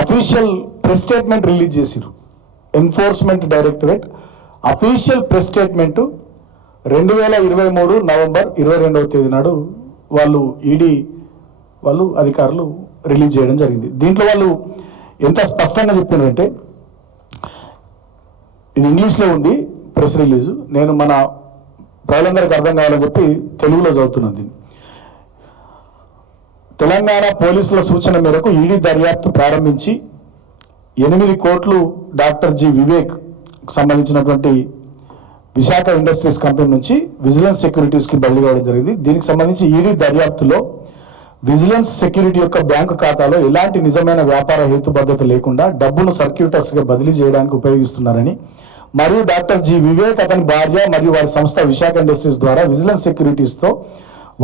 Official press statement release చేసిరు. Enforcement directorate official press statement 2023 November 22వ తేదీ నాడు వాళ్ళు ఈడీ వాళ్ళు అధికారులు రిలీజ్ చేయడం జరిగింది. దీంట్లో వాళ్ళు ఎంత స్పష్టంగా చెప్పినారంటే, ఇది ఇంగ్లీష్లో ఉంది ప్రెస్ రిలీజు, నేను మన ప్రజలందరికీ అర్థం కావాలని చెప్పి తెలుగులో చదువుతున్నాను దీన్ని. తెలంగాణ పోలీసుల సూచన మేరకు ఈడీ దర్యాప్తు ప్రారంభించి 8 కోట్లు డాక్టర్ జి వివేక్ సంబంధించినటువంటి విశాఖ ఇండస్ట్రీస్ కంపెనీ నుంచి విజిలెన్స్ సెక్యూరిటీస్కి బదిలీ కావడం జరిగింది. దీనికి సంబంధించి ఈడీ దర్యాప్తులో విజిలెన్స్ సెక్యూరిటీ యొక్క బ్యాంకు ఖాతాలో ఎలాంటి నిజమైన వ్యాపార హేతుబద్ధత లేకుండా డబ్బును సర్క్యూటర్స్గా బదిలీ చేయడానికి ఉపయోగిస్తున్నారని, మరియు డాక్టర్ జి వివేక్, అతని భార్య మరియు వారి సంస్థ విశాఖ ఇండస్ట్రీస్ ద్వారా విజిలెన్స్ సెక్యూరిటీస్తో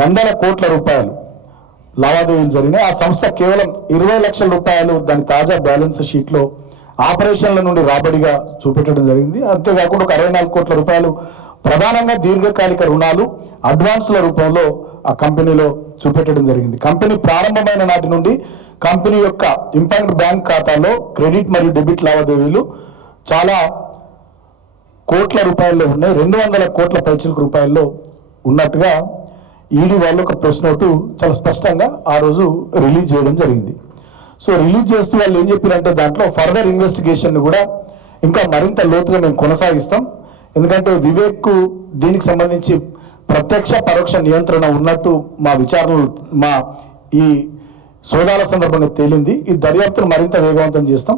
100 కోట్ల రూపాయలు లావాదేవీలు జరిగినాయి. ఆ సంస్థ కేవలం 20 లక్షల రూపాయలు దాని తాజా బ్యాలెన్స్ షీట్లో ఆపరేషన్ల నుండి రాబడిగా చూపెట్టడం జరిగింది. అంతేకాకుండా 64 కోట్ల రూపాయలు ప్రధానంగా దీర్ఘకాలిక రుణాలు అడ్వాన్స్ల రూపంలో ఆ కంపెనీలో చూపెట్టడం జరిగింది. కంపెనీ ప్రారంభమైన నాటి నుండి కంపెనీ యొక్క ఇంపాక్ట్ బ్యాంక్ ఖాతాలో క్రెడిట్ మరియు డెబిట్ లావాదేవీలు చాలా కోట్ల రూపాయల్లో ఉన్నాయి. 200 కోట్ల పైచిలకు రూపాయల్లో ఉన్నట్టుగా ఈడీ వాళ్ళు ఒక ప్రెస్ నోటు చాలా స్పష్టంగా ఆ రోజు రిలీజ్ చేయడం జరిగింది. సో రిలీజ్ చేస్తూ వాళ్ళు ఏం చెప్పారంటే, దాంట్లో ఫర్దర్ ఇన్వెస్టిగేషన్ కూడా ఇంకా మరింత లోతుగా మేము కొనసాగిస్తాం. ఎందుకంటే వివేక్కు దీనికి సంబంధించి ప్రత్యక్ష పరోక్ష నియంత్రణ ఉన్నట్టు మా విచారణలు ఈ సోదాల సందర్భంగా తేలింది. ఈ దర్యాప్తును మరింత వేగవంతం చేస్తాం.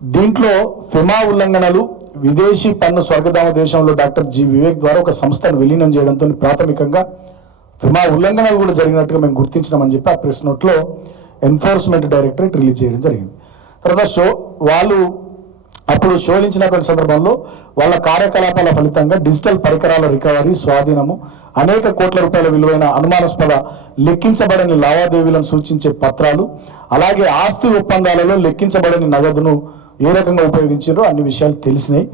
దీంట్లో ఫిమా ఉల్లంఘనలు, విదేశీ పన్ను స్వర్గధామ దేశంలో డాక్టర్ జి వివేక్ ద్వారా ఒక సంస్థను విలీనం చేయడంతో ప్రాథమికంగా ఫిమా ఉల్లంఘనలు కూడా జరిగినట్టుగా మేము గుర్తించినామని చెప్పి ఆ ప్రెస్ నోట్లో ఎన్ఫోర్స్మెంట్ డైరెక్టరేట్ రిలీజ్ చేయడం జరిగింది. తర్వాత వాళ్ళు అప్పుడు శోధించినటువంటి సందర్భంలో వాళ్ళ కార్యకలాపాల ఫలితంగా డిజిటల్ పరికరాల రికవరీ, స్వాధీనము, అనేక కోట్ల రూపాయల విలువైన అనుమానాస్పద లెక్కించబడని లావాదేవీలను సూచించే పత్రాలు, అలాగే ఆస్తి ఒప్పందాలలో లెక్కించబడని నగదును ఏ రకంగా ఉపయోగించారో అన్ని విషయాలు తెలిసినాయి.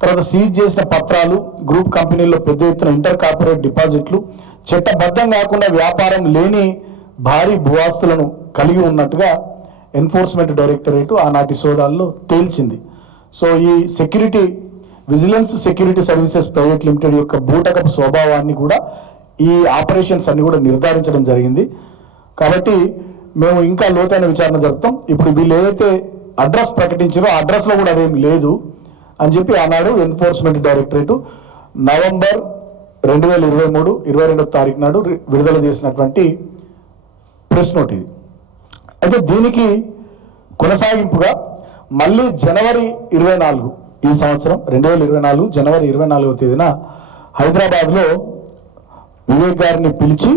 తర్వాత సీజ్ చేసిన పత్రాలు, గ్రూప్ కంపెనీల్లో పెద్ద ఎత్తున ఇంటర్ కార్పొరేట్ డిపాజిట్లు, చట్టబద్ధం కాకుండా వ్యాపారం లేని భారీ భూ ఆస్తులను కలిగి ఉన్నట్టుగా ఎన్ఫోర్స్మెంట్ డైరెక్టరేట్ ఆనాటి సోదాల్లో తేల్చింది. సో ఈ vigilance security services private limited యొక్క బూటకపు స్వభావాన్ని కూడా ఈ ఆపరేషన్స్ అన్ని కూడా నిర్ధారించడం జరిగింది. కాబట్టి మేము ఇంకా లోతైన విచారణ జరుపుతాం. ఇప్పుడు వీళ్ళు ఏదైతే అడ్రస్ ప్రకటించారో ఆ అడ్రస్లో కూడా అదేం లేదు అని చెప్పి ఆనాడు ఎన్ఫోర్స్మెంట్ డైరెక్టరేట్ నవంబర్ 2023 22వ తారీఖు నాడు విడుదల చేసినటువంటి ప్రెస్ నోట్ ఇది. అయితే దీనికి కొనసాగింపుగా మళ్ళీ జనవరి 24 ఈ సంవత్సరం 2024 జనవరి 24వ తేదీన హైదరాబాద్లో వివేక్ గారిని పిలిచి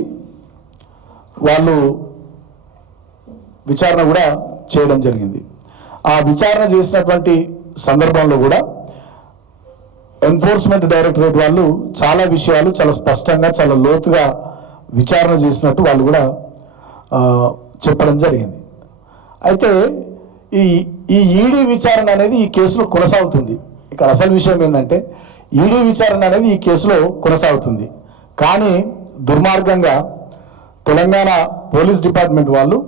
వాళ్ళు విచారణ కూడా చేయడం జరిగింది. ఆ విచారణ చేసినటువంటి సందర్భంలో కూడా ఎన్ఫోర్స్మెంట్ డైరెక్టరేట్ వాళ్ళు చాలా విషయాలు చాలా స్పష్టంగా చాలా లోతుగా విచారణ చేసినట్టు వాళ్ళు కూడా చెప్పడం జరిగింది. అయితే ఈ ఈడీ విచారణ అనేది ఈ కేసులో కొనసాగుతుంది. ఇక్కడ అసలు విషయం ఏంటంటే, ఈడీ విచారణ అనేది ఈ కేసులో కొనసాగుతుంది. కానీ దుర్మార్గంగా తెలంగాణ పోలీస్ డిపార్ట్మెంట్ వాళ్ళు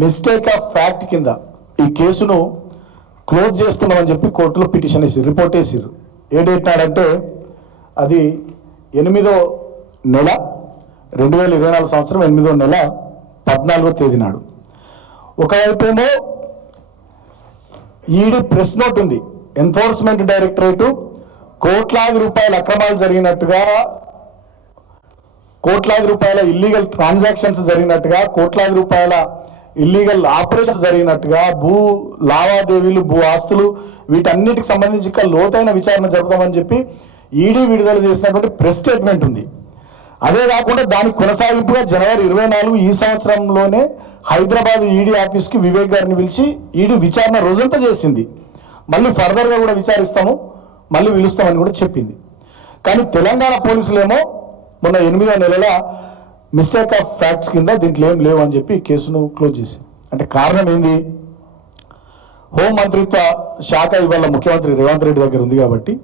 మిస్టేక్ ఆఫ్ ఫ్యాక్ట్ కింద ఈ కేసును క్లోజ్ చేస్తున్నామని చెప్పి కోర్టులో పిటిషన్ వేసి రిపోర్ట్ వేసిర్రు. ఏ డేట్ నాడంటే అది 8వ నెల 2024 సంవత్సరం 8వ నెల 14వ తేదీ నాడు. ఒకవైపేమో ఈడీ ప్రెస్ నోట్ ఉంది. ఎన్ఫోర్స్మెంట్ డైరెక్టరేట్ కోట్లాది రూపాయల అక్రమాలు జరిగినట్టుగా, కోట్లాది రూపాయల ఇల్లీగల్ ట్రాన్సాక్షన్స్ జరిగినట్టుగా, కోట్లాది రూపాయల ఇల్లీగల్ ఆపరేషన్స్ జరిగినట్టుగా, భూ లావాదేవీలు, భూ ఆస్తులు, వీటన్నిటికి సంబంధించి లోతైన విచారణ జరుపుతామని చెప్పి ఈడీ విడుదల చేసినటువంటి ప్రెస్ స్టేట్మెంట్ ఉంది. అదే కాకుండా దానికి కొనసాగింపుగా జనవరి 24 ఈ సంవత్సరంలోనే హైదరాబాద్ ఈడీ ఆఫీస్కి వివేక్ గారిని పిలిచి ఈడీ విచారణ రోజంతా చేసింది. మళ్ళీ ఫర్దర్గా కూడా విచారిస్తాము, మళ్ళీ పిలుస్తామని కూడా చెప్పింది. కానీ తెలంగాణ పోలీసులేమో మొన్న 8వ నెలల మిస్టేక్ ఆఫ్ ఫ్యాక్ట్స్ కింద దీంట్లో ఏం లేవు అని చెప్పి కేసును క్లోజ్ చేసింది. అంటే కారణం ఏంది? హోంమంత్రిత్వ శాఖ ఇవాళ ముఖ్యమంత్రి రేవంత్ రెడ్డి దగ్గర ఉంది కాబట్టి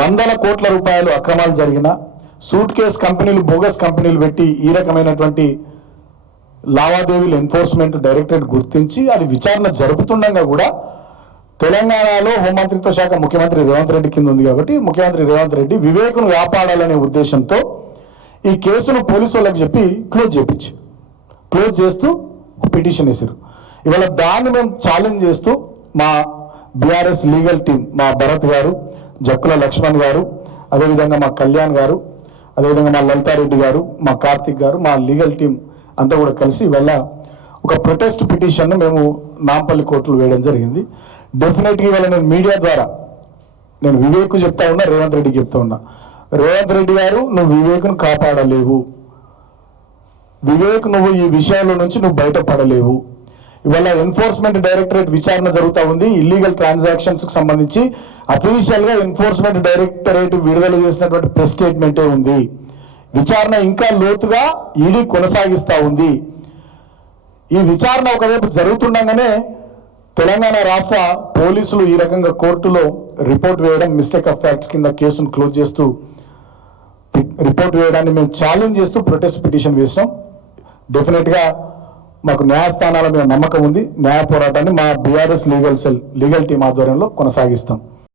100 కోట్ల రూపాయలు అక్రమాలు జరిగిన, సూట్ కేస్ కంపెనీలు, బోగస్ కంపెనీలు పెట్టి ఈ రకమైనటువంటి లావాదేవీలు ఎన్ఫోర్స్మెంట్ డైరెక్టరేట్ గుర్తించి అది విచారణ జరుపుతుండగా కూడా తెలంగాణలో హోంమంత్రిత్వ శాఖ ముఖ్యమంత్రి రేవంత్ రెడ్డి కింద ఉంది కాబట్టి ముఖ్యమంత్రి రేవంత్ రెడ్డి వివేకును కాపాడాలనే ఉద్దేశంతో ఈ కేసును పోలీసు వాళ్ళకి చెప్పి క్లోజ్ చేస్తూ పిటిషన్ వేశారు. ఇవాళ దాన్ని మేము ఛాలెంజ్ చేస్తూ మా బీఆర్ఎస్ లీగల్ టీం, మా భరత్ గారు, జక్కుల లక్ష్మణ్ గారు, అదేవిధంగా మా కళ్యాణ్ గారు, అదేవిధంగా మా లలితారెడ్డి గారు, మా కార్తిక్ గారు, మా లీగల్ టీం అంతా కూడా కలిసి ఇవాళ ఒక ప్రొటెస్ట్ పిటిషన్ను మేము నాంపల్లి కోర్టులో వేయడం జరిగింది. డెఫినెట్గా ఇవాళ నేను మీడియా ద్వారా నేను వివేక్ చెప్తా ఉన్నా, రేవంత్ రెడ్డికి చెప్తా ఉన్నా, రేవంత్ రెడ్డి గారు నువ్వు వివేక్ను కాపాడలేవు, వివేక్ నువ్వు ఈ విషయంలో నుంచి నువ్వు బయటపడలేవు. ఇవాళ ఎన్ఫోర్స్మెంట్ డైరెక్టరేట్ విచారణ జరుగుతూ ఉంది. ఇల్లీగల్ ట్రాన్సాక్షన్స్ కి సంబంధించి అఫీషియల్ గా ఎన్ఫోర్స్మెంట్ డైరెక్టరేట్ విడుదల చేసినటువంటి ప్రెస్ స్టేట్మెంటే ఉంది. విచారణ ఇంకా లోతుగా ఈడీ కొనసాగిస్తా ఉంది. ఈ విచారణ ఒకవైపు జరుగుతుండగానే తెలంగాణ రాష్ట్ర పోలీసులు ఈ రకంగా కోర్టులో రిపోర్ట్ వేయడం, మిస్టేక్ ఆఫ్ ఫ్యాక్ట్స్ కింద కేసును క్లోజ్ చేస్తూ రిపోర్ట్ వేయడాన్ని మేము ఛాలెంజ్ చేస్తూ ప్రొటెస్ట్ పిటిషన్ వేసినాం. డెఫినెట్ గా మాకు న్యాయస్థానాల మీద నమ్మకం ఉంది. న్యాయ పోరాటాన్ని మా బీఆర్ఎస్ లీగల్ టీం ఆధ్వర్యంలో కొనసాగిస్తాం.